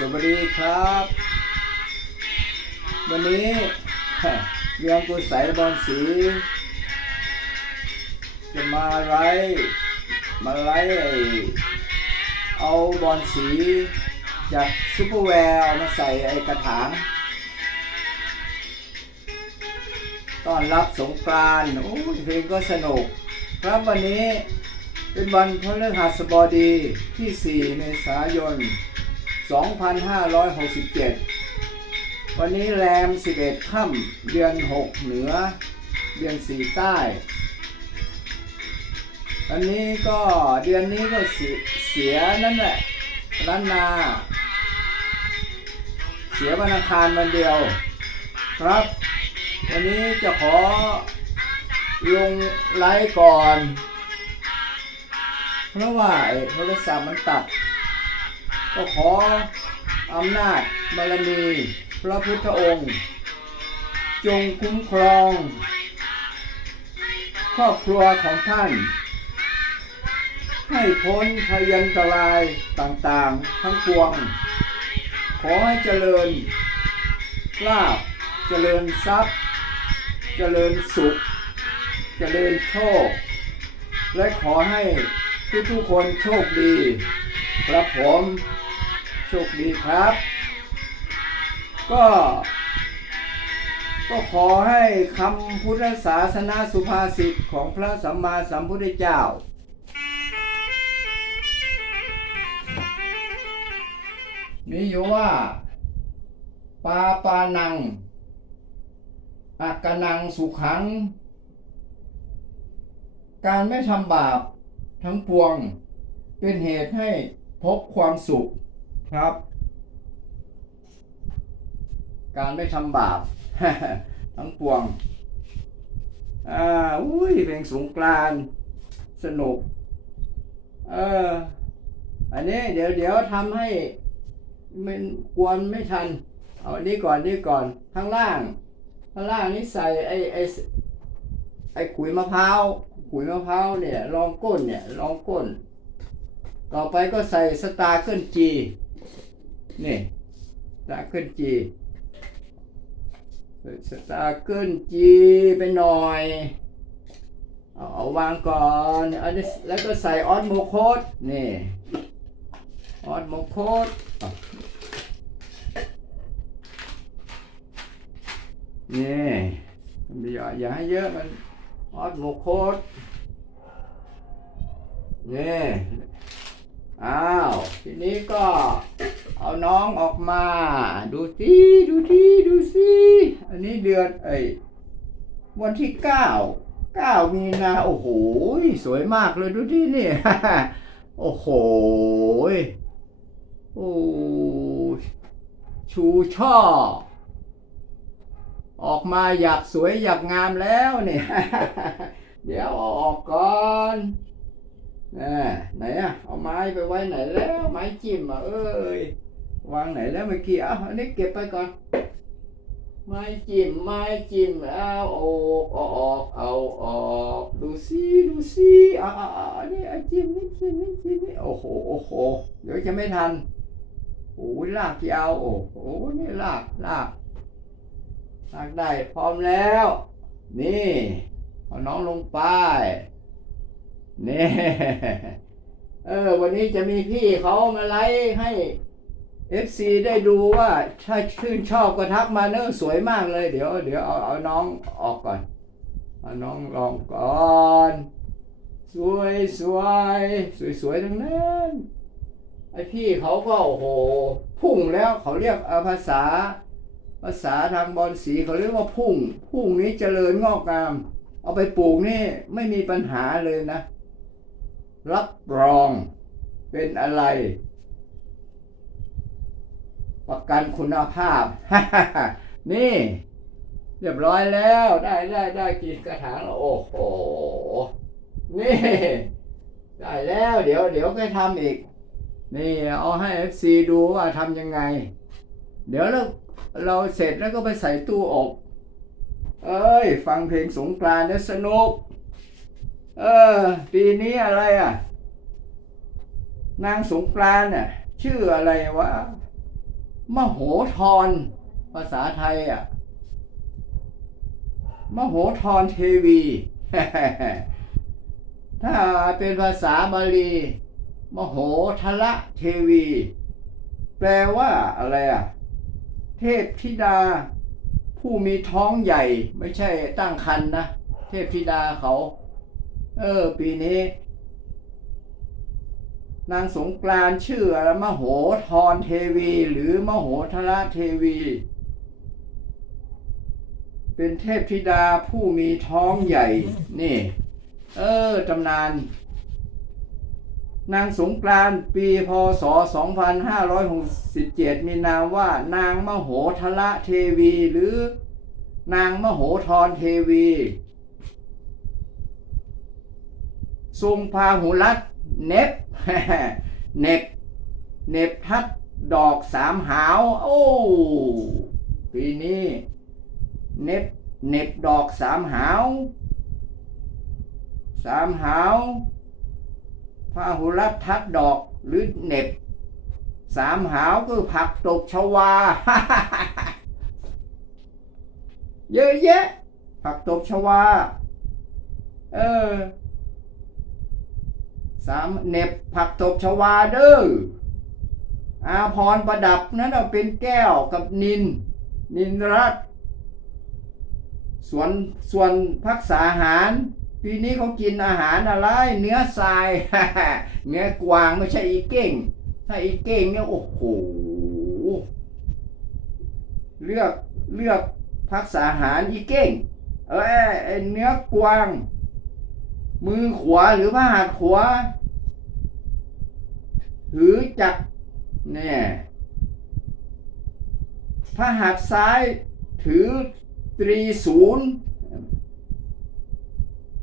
สวัสดีครับ วันนี้เรียงกุศลบอลสี จะมาไล่มาไล่เอาบอลสีจากซูเปอร์แวร์มาใส่ไอ้กระถางต้อนรับสงกรานต์โอ้ยเพลงก็สนุก ครับวันนี้เป็นวันพฤหัสบดีที่ 4 เมษายน 2567 วันนี้แรม 11 ค่ำเดือน 6 เหนือ เดือน 4 ใต้อันนี้ก็เดือนนี้ก็เสียเสียนั่นแหละล้านนา เสียวันอังคารวันเดียว ครับ วันนี้จะขอลงไลฟ์ก่อน เพราะว่าโทรศัพท์มันตัด ก็ขออำนาจบารมีพระพุทธองค์ จงคุ้มครอง ครอบครัวของท่าน ให้พ้นพยันตรายต่างๆ ทั้งปวง ขอให้เจริญลาบเจริญทรัพย์ เจริญสุข เจริญโชค และขอให้ทุกๆคนโชคดี ครับผม โชคดีครับ ก็ ก็ขอให้คำพุทธศาสนาสุภาษิตของพระสัมมาสัมพุทธเจ้า มีอยู่ว่า ปาปานัง อักกนังสุขัง การไม่ทำบาปทั้งปวง เป็นเหตุให้พบความสุข ครับ การไม่ทำบาป ทั้งปวง อ่า อุ้ยเพลงสงกรานสนุก เออ อันนี้เดี๋ยวเดี๋ยวทำให้มันกวนไม่ทัน เอาอันนี้ก่อนนี่ก่อน ข้างล่าง ข้างล่างนี่ใส่ไอ้ไอ้ไอ้ขุยมะพร้าวขุยมะพร้าวเนี่ยรองก้นเนี่ยรองก้น ต่อไปก็ใส่สตาร์เกิลจี นี่ตาร์เกิลจีสตาร์เกิลจีไปหน่อยเอาเอาวางก่อนอันนี้แล้วก็ใส่ออสโมโคดนี่ออสโมโคดอะนี่อย่าอย่าให้เยอะมันออสโมโคดนี่อ้าว ทีนี้ก็ เอาน้องออกมา ดูสิดูสิดูสิอันนี้เดือนเอ้ยวันที่เก้าเก้ามีนาโอ้โหสวยมากเลยดูที่นี่ โอ้โหโอ้ชูช่อ ออกมาอยากสวยอยากงามแล้วเนี่ย เดี๋ยวออกก่อนน่ะไหนอะเอาไม้ไปไว้ไหนแล้ว ไม้จิ้มอะเอ้ย วางไหนแล้วเมื่อกี้อะอันนี้เก็บไปก่อน ไม้จิ้มไม้จิ้มเอาออกเอาออกเอาออกดูสิดูสิอะอะอะอันนี้อะจิ้มนี่จิ้มนี่จิ้มนี่โอ้โหโอ้โหเดี๋ยวจะไม่ทันโอ้ยลากยาวโอ้โหนี่ลากลากลากได้พร้อมแล้ว นี่เอาน้องลงไปนี่เออ วันนี้จะมีพี่เขามาไลฟ์ให้ FC ได้ดูว่าถ้าชื่นชอบก็ทักมาเนอะสวยมากเลย เดี๋ยวเดี๋ยวเอาเอาน้องออกก่อน เอาน้องลองก่อน สวยสวยสวยสวยทั้งนั้นไอพี่เขาก็โอ้โหพุ่งแล้วเขาเรียกภาษา ภาษาทางบอลสีเขาเรียกว่าพุ่ง พุ่งนี้เจริญงอกงาม เอาไปปลูกนี่ไม่มีปัญหาเลยนะ รับรองเป็นอะไร ประกันคุณภาพ นี่ เรียบร้อยแล้วได้ได้ได้กี่กระถางแล้วโอ้โห นี่ ได้แล้วเดี๋ยวเดี๋ยวก็ทำอีก นี่เอาให้ FC ดูว่าทำยังไง เดี๋ยวเราเราเสร็จแล้วก็ไปใส่ตู้อบ เอ้ย ฟังเพลงสงกรานต์สนุก เออ ปีนี้อะไรอะ นางสงกรานต์น่ะ ชื่ออะไรวะ มโหธรภาษาไทยอะมโหธรเทวี ถ้าเป็นภาษาบาลี มโหทละเทวี แปลว่าอะไรอะ เทพธิดา ผู้มีท้องใหญ่ ไม่ใช่ตั้งครรภ์นะ เทพธิดาเขา เออ ปีนี้ นางสงกรานชื่ออะไรมโหธรเทวี หรือมโหทละเทวี เป็นเทพธิดาผู้มีท้องใหญ่ นี่ เออตำนาน นางสงกรานปีพศ 2567 มีนามว่านางมโหทละเทวี หรือนางมโหธรเทวีทรงพาหุรัตเน็บ เน็บ เน็บทัดดอกสามหาว โอ้ปีนี้ เน็บ เน็บดอกสามหาว สามหาวพาหุรัตทัดดอกหรือเน็บ สามหาวคือผักตบชวา เยอะแยะผักตบชวา เออ สามเน็บผักตบชวาเด้ออาพรประดับนั้นเอาเป็นแก้วกับนิน นินรัตส่วนส่วนพักษาหาร ปีนี้เขากินอาหารอะไร เนื้อทราย เนื้อกวางไม่ใช่อีเก้ง ถ้าอีเก้งเนี่ยโอ้โหเลือกเลือกพักษาหารอีเก้ง เออเนื้อกวาง มือขวาหรือพระหัตถ์ขวาถือจักรเนี่ยพระหัตถ์ซ้ายถือตรีศูนย์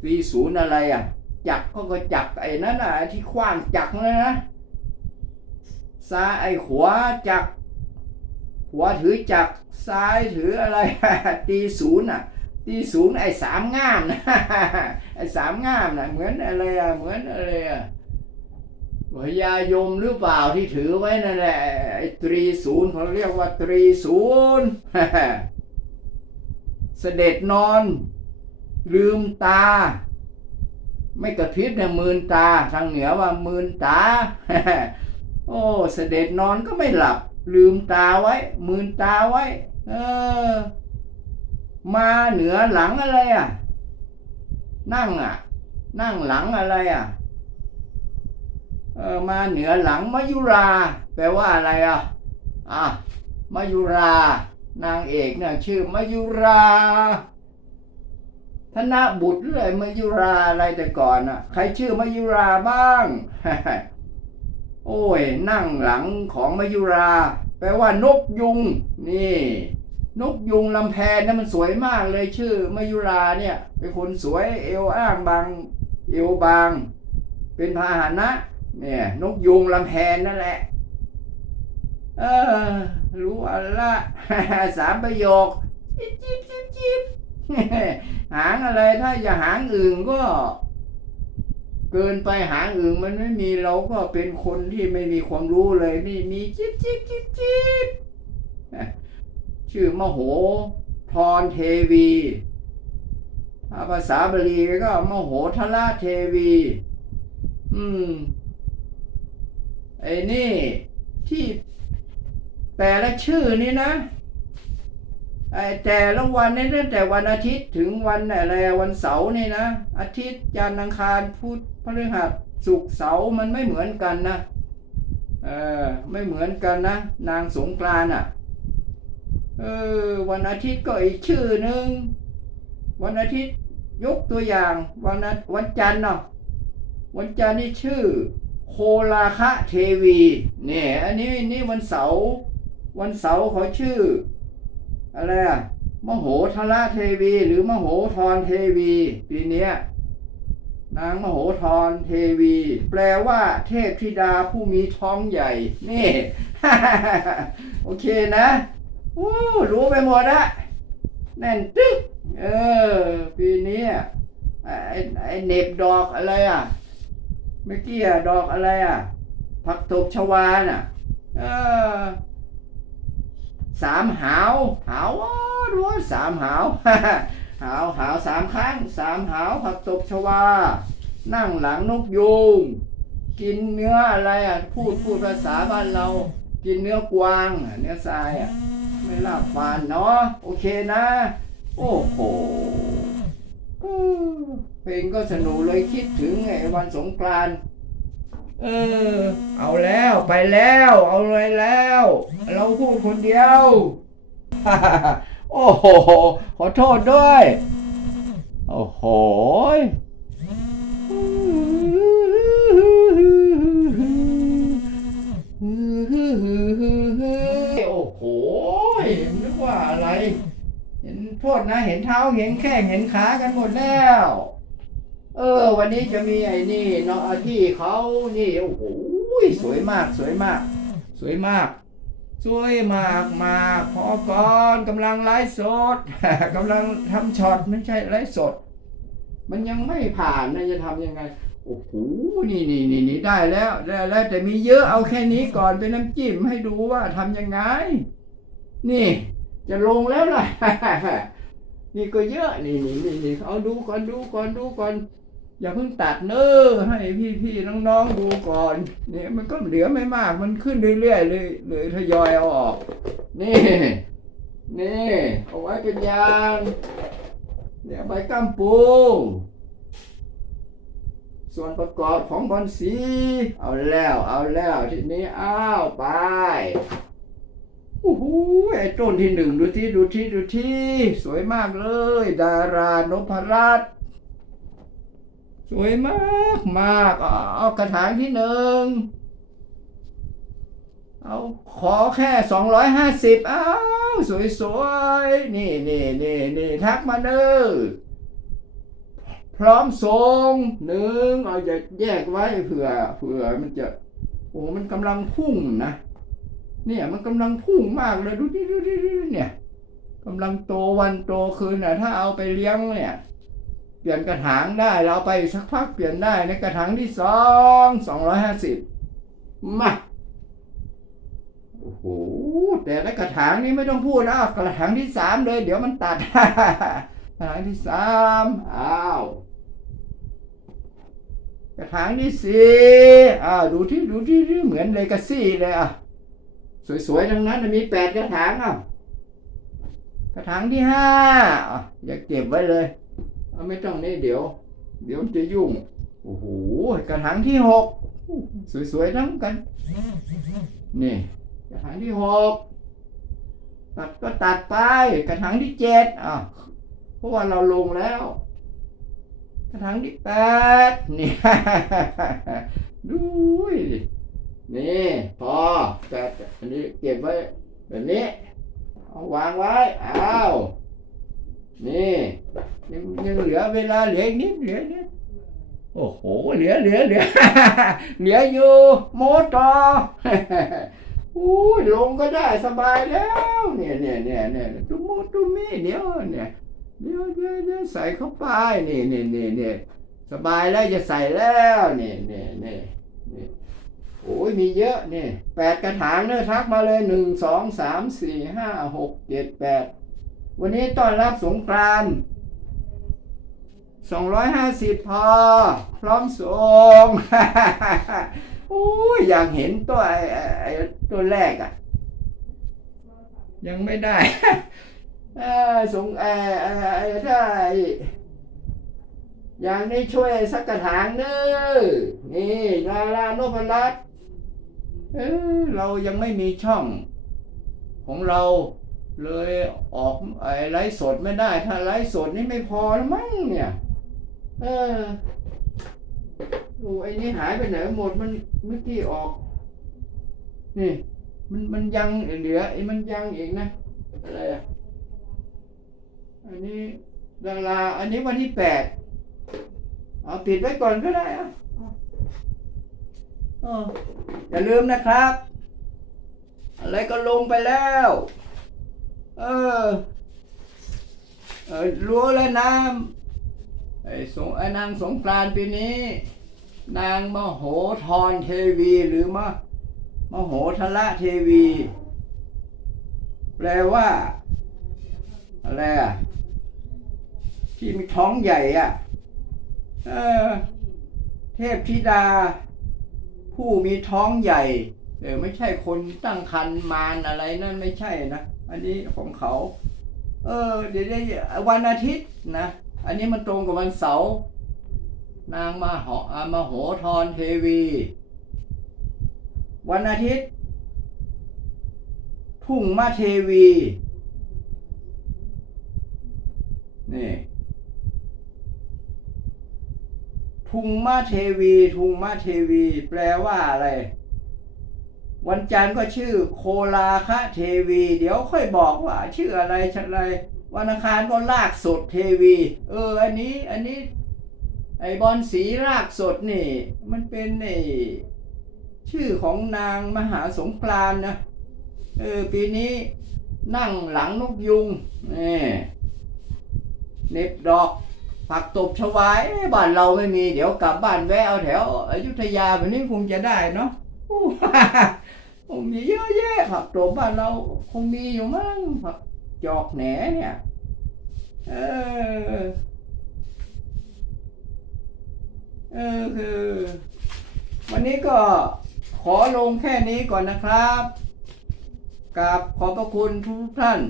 ตรีศูนย์อะไรอะ จักรก็ก็จักรไอ้นั่นอะที่ขว้างจักรนะนะซ้ายไอ้ขวาจักรขวาถือจักรซ้ายถืออะไรตีศูนย์อะ ตีศูนย์ไอ้สามง่ามนะไอ้สามง่ามนะเหมือนอะไรอะเหมือนอะไรอะพญายมหรือเปล่าที่ถือไว้นั่นแหละไอ้ตรีศูนย์เขาเรียกว่าตรีศูนย์เสด็จนอน ลืมตา ไม่กระพริบเนี่ยมืนตาทางเหนือว่ามืนตา โอ้เสด็จนอนก็ไม่หลับ ลืมตาไว้ มืนตาไว้ เออ มาเหนือหลังอะไรอะ นั่งอะ นั่งหลังอะไรอะเออมาเหนือหลังมายุรา แปลว่าอะไรอะอะมายุรา นางเอกเนี่ยชื่อมายุราธนบุตรเลยมายุราอะไรแต่ก่อนอะ ใครชื่อมายุราบ้าง โอ้ย นั่งหลังของมายุรา แปลว่านกยุง นี่ นกยุงลำแพนนะมันสวยมากเลยชื่อมายุราเนี่ย เป็นคนสวยเอวอ้างบางเอวบาง เป็นพาหนะเนี่ยนกยุงลำแพนนั่นแหละ เออ รู้อันละสามประโยคจิบจิบจิบจิบหางอะไรถ้าอย่าหางอื่นก็ เกินไปหางอื่นมันไม่มีเราก็เป็นคนที่ไม่มีความรู้เลยนี่มีจิบจิบจิบจิบ ชื่อมโหธรเทวี ถ้าภาษาบาลีก็มโหทละเทวี อืม ไอ้นี่ที่แต่ละชื่อนี่นะไอ้แต่ละวันนี่ตั้งแต่วันอาทิตย์ถึงวันอะไรวันเสาร์นี่นะ อาทิตย์จันทร์อังคารพุธพฤหัสศุกร์เสาร์มันไม่เหมือนกันนะ เออไม่เหมือนกันนะ นางสงกรานอะ เออวันอาทิตย์ก็อีกชื่อหนึ่งวันอาทิตย์ยกตัวอย่างวันวันจันทร์เนาะวันจันทร์นี่ชื่อ โคลาคะเทวีเนี่ยอันนี้นี่วันเสาร์วันเสาร์เขาชื่ออะไรอะมโหทละเทวี หรือมโหธรเทวีปีเนี้ยนางมโหธรเทวี แปลว่าเทพธิดาผู้มีท้องใหญ่ นี่ โอเคนะ อ้รู้ไปหมดอะแน่นตึ๊กเออ ปีนี้ไอ้ไอ้เน็บดอกอะไรอะเมื่อกี้อะดอกอะไรอะ ผักตบชวาน่ะ เออ สามหาว หาวรั้วสามหาว หาวหาวสามครั้ง สามหาวผักตบชวา นั่งหลังนกยูงกินเนื้ออะไรอะ พูดพูดภาษาบ้านเรา กินเนื้อกวาง เนื้อทรายอะ ไม่ลาบฟานเนาะโอเคนะ โอ้โหเพลงก็สนุกเลยคิดถึงไอ้วันสงกรานต์เออ เอาแล้วไปแล้ว เอาเลยแล้ว เราพูดคนเดียว โอ้โห ขอโทษด้วย โอ้โหโอ้โห เห็นโทษนะ เห็นเท้าเห็นแข้งเห็นขากันหมดแล้ว เออ วันนี้จะมีไอ้นี่เนาะที่เขานี่โอ้โหสวยมากสวยมาก สวยมากสวยมากมากพอก่อนกำลังไลฟ์สดกำลังทำช็อตไม่ใช่ไลฟ์สด มันยังไม่ผ่านนะจะทำยังไงโอ้โห นี่นี่นี่นี่ได้แล้วได้แล้ว แต่มีเยอะเอาแค่นี้ก่อนเป็นน้ำจิ้มให้ดูว่าทำยังไง นี่ จะลงแล้วล่ะ นี่ก็เยอะนี่นี่นี่นี่เอาดูก่อนดูก่อนดูก่อน อย่าเพิ่งตัดเนอให้พี่พี่น้องๆดูก่อน เนี่ยมันก็เหลือไม่มากมันขึ้นเรื่อยๆเลยเลยทยอยเอาออก นี่ นี่เอาไว้เป็นยางเนี่ยใบกัมปูส่วนประกอบของบอลสี เอาแล้ว เอาแล้วทีนี้อ้าวไป โอ้โหไอ้ต้นที่หนึ่งดูที่ดูที่ดูที่ สวยมากเลย ดารานพรัตน์สวยมากมากเอากระถางที่หนึ่งเอาขอแค่สองร้อยห้าสิบอ้าวสวยสวยๆนี่นี่นี่นี่ทักมาเด้อพร้อมส่งหนึ่งเอาจะแยกไว้เผื่อเผื่อมันจะ โอ้มันกำลังพุ่งนะ เนี่ยมันกำลังพุ่งมากเลยดูดิดูดิดูเนี่ยกำลังโตวันโตคืนน่ะ ถ้าเอาไปเลี้ยงเนี่ย เปลี่ยนกระถางได้เราไปสักพักเปลี่ยนได้ในกระถางที่สองสองร้อยห้าสิบมาโอ้โหแต่ในกระถางนี้ไม่ต้องพูดนะเอากระถางที่สามเลย เดี๋ยวมันตัดกระถางที่สามอ้าวกระถางที่สี่อ้าวดูที่ดูที่เหมือนเลกาซี่เลยอะ สวยๆ ทั้งนั้นมีแปดกระถางอะกระถางที่ห้าอย่าเก็บไว้เลยเอาไม่ต้องนี่เดี๋ยว เดี๋ยวจะยุ่งโอ้โหกระถางที่หกสวยๆทั้งกัน นี่ กระถางที่หกตัดก็ตัดไป กระถางที่เจ็ดอะเพราะว่าเราลงแล้ว กระถางที่แปดนี่ดูดิ นี่พอแปดอันนี้เก็บไว้แบบนี้เอาวางไว้อ้าวนี่ยังเหลือเวลาเหลือนิดเหลือนิดโอ้โหเหลือเหลือเหลือเหลืออยู่โมต่ออุ้ยลงก็ได้สบายแล้ว เนี่ยเนี่ยเนี่ยเนี่ยตุมูตุมีเดี๋ยวเนี่ยเดี๋ยวเดี๋ยวเดี๋ยวใส่เข้าไปนี่นี่นี่นี่สบายแล้วจะใส่แล้วนี่นี่นี่นี่ โอ้ยมีเยอะนี่แปดกระถางเนอะทักมาเลยหนึ่งสองสามสี่ห้าหกเจ็ดแปดวันนี้ต้อนรับสงกรานต์สองร้อยห้าสิบพอ พร้อมส่งโอ้ยอยากเห็นตัวไอ้ตัวแรกอะ ยังไม่ได้อสงเออเออเออถ้าอย่างนี้ช่วยสักกระถางเนอนี่ลาลานพรัตน์ เออเรายังไม่มีช่อง ของเราเลยออกไอ้ไลฟ์สดไม่ได้ ถ้าไลฟ์สดนี่ไม่พอแล้วมั้งเนี่ย เออโอ้ไอ้นี่หายไปไหนหมดมันเมื่อกี้ออก นี่ มันมันยังเหลือไอ้มันยังอีกนะอะไรอะอันนี้ดาราอันนี้วันที่แปดเอาปิดไว้ก่อนก็ได้อะ อย่าลืมนะครับ อะไรก็ลงไปแล้ว เออเออรู้แล้วนะไอ้สงไอ้นางสงกรานปีนี้ นางมโหธรเทวีหรือมะมโหทละเทวี แปลว่า อะไรอะ ที่มีท้องใหญ่อะ เออ เทพธิดา ผู้มีท้องใหญ่เออไม่ใช่คนตั้งคันมารอะไรนั่นไม่ใช่นะอันนี้ของเขา เออ เดี๋ยวได้วันอาทิตย์นะอันนี้มันตรงกับวันเสาร์นางมาหออามาโหธรเทวี วันอาทิตย์ ทุ่งมาเทวี นี่ ทุงมาเทวี ทุงมาเทวี แปลว่าอะไร วันจันทร์ก็ชื่อโคลาคะเทวี เดี๋ยวค่อยบอกว่า ชื่ออะไรชันไร วันอังคารก็ลากสดเทวี เออ อันนี้ อันนี้ ไอบอลสีรากสดนี่ มันเป็นไอชื่อของนางมหาสงกรานนะ เออ ปีนี้นั่งหลังนกยุงนี่เน็บดอก ผักตบชวายบ้านเราไม่มี เดี๋ยวกลับบ้านแวะเอาแถวอยุธยาแบบนี้คงจะได้เนาะคงมีเยอะแยะผักตบบ้านเราคงมีอยู่มั้งผักจอกแหนเนี่ย เออ เออคือ วันนี้ก็ขอลงแค่นี้ก่อนนะครับกับขอบพระคุณทุกท่าน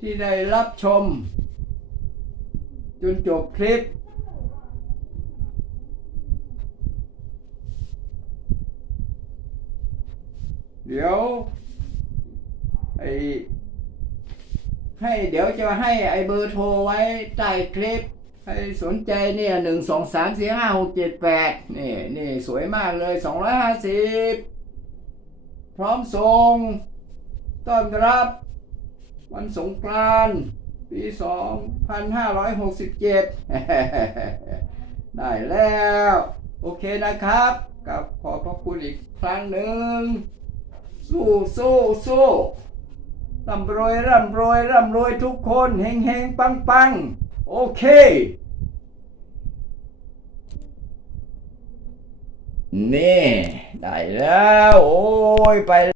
ที่ได้รับชม จนจบคลิป เดี๋ยวไอให้เดี๋ยวจะให้ไอเบอร์โทรไว้ใต้คลิป ใครสนใจเนี่ยหนึ่งสองสามสี่ห้าหกเจ็ดแปดนี่นี่สวยมากเลยสองร้อยห้าสิบพร้อมส่งต้อนรับ วันสงกรานต์ ปีสองพันห้าร้อยหกสิบเจ็ดได้แล้ว โอเคนะครับกับขอบพระคุณอีกครั้งหนึ่ง สู้สู้สู้ร่ำรวยร่ำรวยร่ำรวยทุกคนเฮงเฮงปังปังโอเคนี่ได้แล้ว โอ้ย ไป